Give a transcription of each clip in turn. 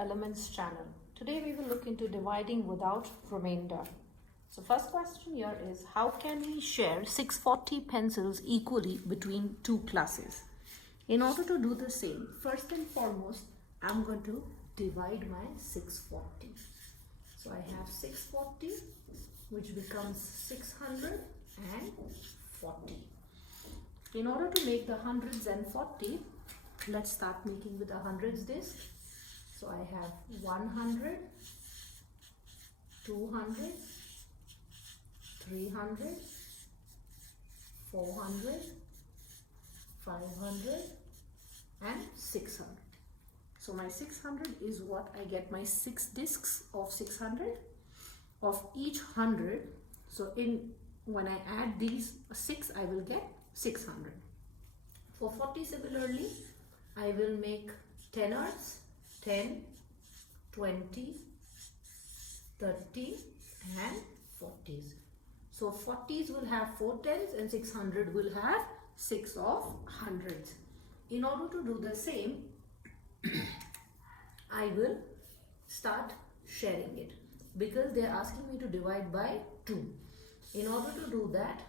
Elements channel. Today we will look into dividing without remainder. So first question here is, how can we share 640 pencils equally between two classes? In order to do the same, first and foremost, I'm going to divide my 640. So I have 640, which becomes 640. In order to make the hundreds and 40, let's start making with a hundreds disc. So I have 100, 200, 300, 400, 500 and 600. So my 600 is what I get, my 6 discs of 600 of each 100. So when I add these 6, I will get 600. For 40 similarly, I will make tenors, 10, 20, 30 and 40s. So 40s will have 4 tens and 600 will have 6 of hundreds. In order to do the same, I will start sharing it because they are asking me to divide by 2. In order to do that,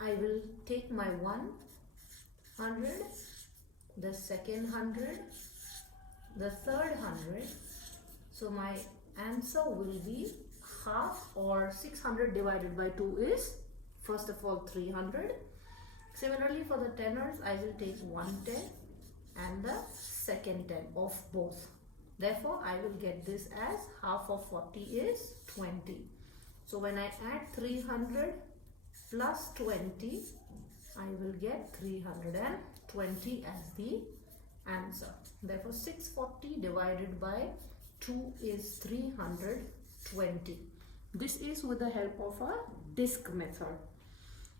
I will take my 100, the second 100, the third 100. So my answer will be half, or 600 divided by 2 is first of all 300. Similarly for the tenors, I will take 110 and the second 10 of both. Therefore I will get this as half of 40 is 20. So when I add 300 plus 20, I will get 320 as the answer. Therefore 640 divided by 2 is 320. This is with the help of a disc method.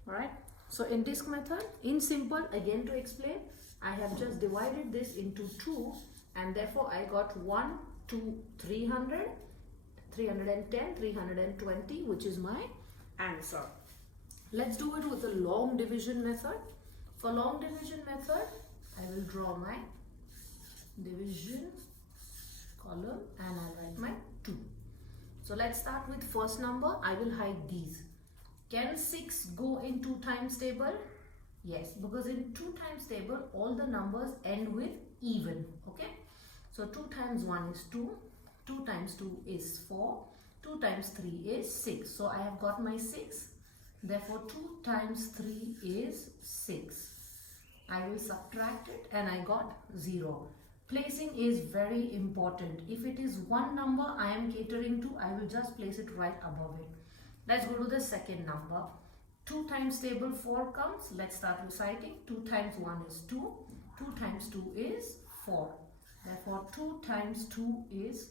Alright. So in disc method, in simple, again to explain, I have just divided this into 2 and therefore I got 1, 2, 300, 310, 320, which is my answer. Let's do it with the long division method. For long division method, I will draw my division column and I'll write my 2. So let's start with first number. I will hide these. Can 6 go in 2 times table? Yes, because in 2 times table, all the numbers end with even. Okay. So 2 times 1 is 2. 2 times 2 is 4. 2 times 3 is 6. So I have got my 6. Therefore 2 times 3 is 6. I will subtract it and I got 0. Placing is very important. If it is one number I am catering to, I will just place it right above it. Let's go to the second number. 2 times table 4 comes. Let's start reciting. 2 times 1 is 2. 2 times 2 is 4. Therefore 2 times 2 is,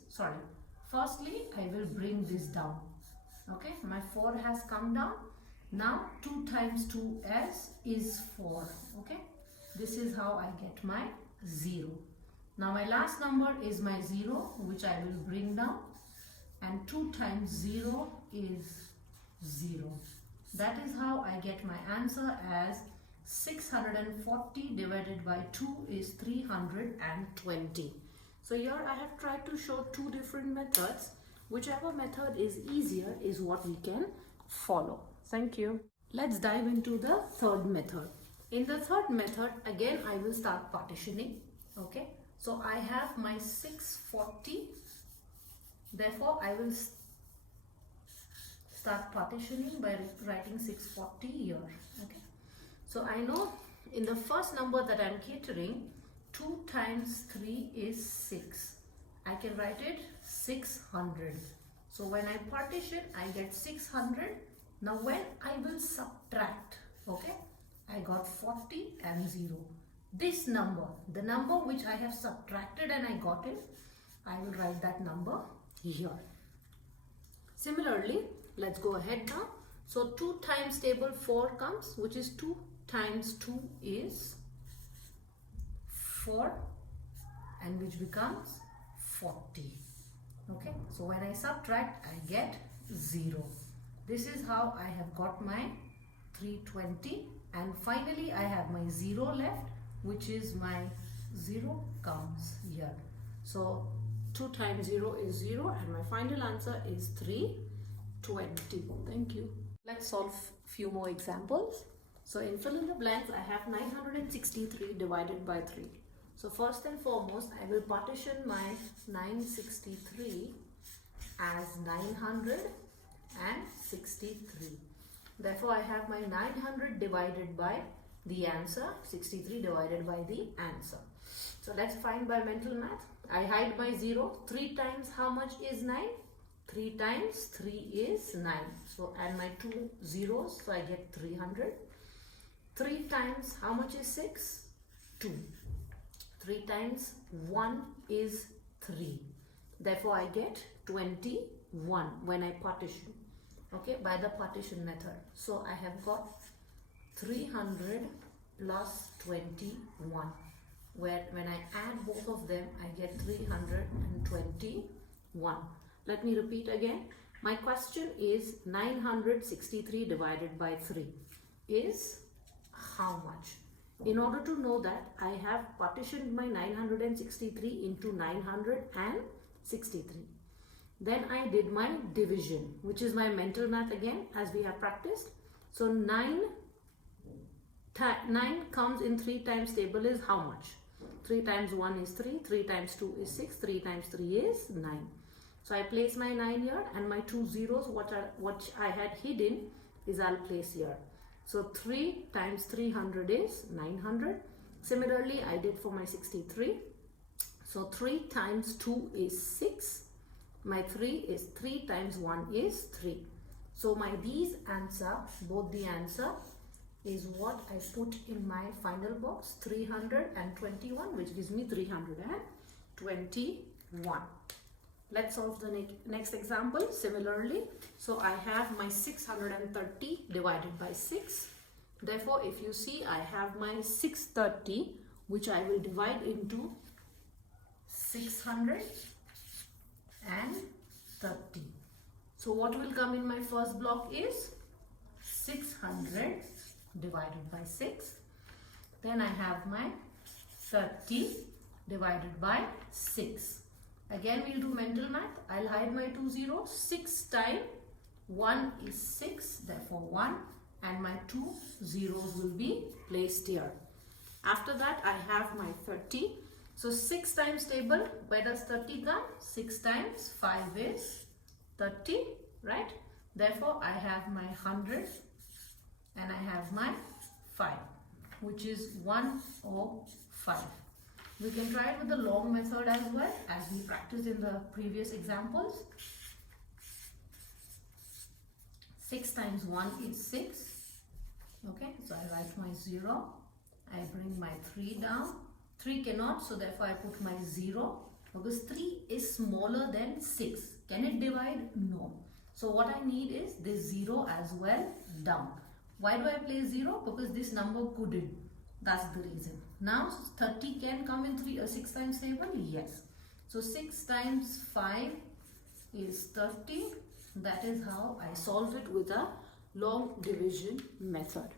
firstly I will bring this down. Okay, my 4 has come down. Now 2 times 2 is 4. Okay, this is how I get my 0. Now my last number is my 0, which I will bring down, and 2 times 0 is 0. That is how I get my answer as 640 divided by 2 is 320. So here I have tried to show 2 different methods. Whichever method is easier is what we can follow. Thank you. Let's dive into the third method. In the third method, again I will start partitioning. Okay. So I have my 640. Therefore I will start partitioning by writing 640 here. Okay. So I know in the first number that I am catering, 2 times 3 is 6. I can write it 600. So when I partition, I get 600. Now when I will subtract, okay, I got 40 and 0. This number, the number which I have subtracted and I got it, I will write that number here. Similarly, let's go ahead now. So 2 times table 4 comes, which is 2 times 2 is 4, and which becomes 40. Okay, so when I subtract, I get 0. This is how I have got my 320, and finally I have my 0 left, which is my 0 comes here. So 2 times 0 is 0 and my final answer is 320. Thank you. Let's solve few more examples. So in fill in the blanks, I have 963 divided by 3. So first and foremost, I will partition my 963 as 963. Therefore, I have my 900 divided by the answer, 63 divided by the answer. So let's find by mental math. I hide my 0. 3 times how much is 9? 3 times 3 is 9. So add my 2 zeros, so I get 300. 3 times how much is 6? 2. 3 times 1 is 3. Therefore, I get 21 when I partition. Okay, by the partition method. So I have got 300 plus 21. Where when I add both of them, I get 321. Let me repeat again. My question is 963 divided by 3 is how much? In order to know that, I have partitioned my 963 into 963. Then I did my division, which is my mental math again, as we have practiced. So 9 comes in 3 times table is how much? 3 times 1 is 3, 3 times 2 is 6, 3 times 3 is 9. So I place my 9 here and my 2 zeros, what I had hidden is I'll place here. So 3 times 300 is 900. Similarly, I did for my 63. So 3 times 2 is 6. My 3 is 3 times 1 is 3. So my these answer, both the answer is what I put in my final box, 321, which gives me 321. Let's solve the next example similarly. So I have my 630 divided by 6. Therefore, if you see, I have my 630, which I will divide into 630. So what will come in my first block is 600 divided by 6. Then I have my 30 divided by 6. Again, we'll do mental math. I'll hide my 2 zeros. 6 times 1 is 6, therefore 1, and my 2 zeros will be placed here. After that, I have my 30. So 6 times table, where does 30 come? 6 times 5 is 30, right? Therefore, I have my 100 and I have my 5, which is 105. We can try it with the long method as well, as we practiced in the previous examples. 6 times 1 is 6. Okay, so I write my 0. I bring my 3 down. 3 cannot, so therefore I put my 0, because 3 is smaller than 6. Can it divide? No. So what I need is this 0 as well down. Why do I place 0? Because this number couldn't. That's the reason. Now 30 can come in 6 times table? Yes. So 6 times 5 is 30. That is how I solve it with a long division method.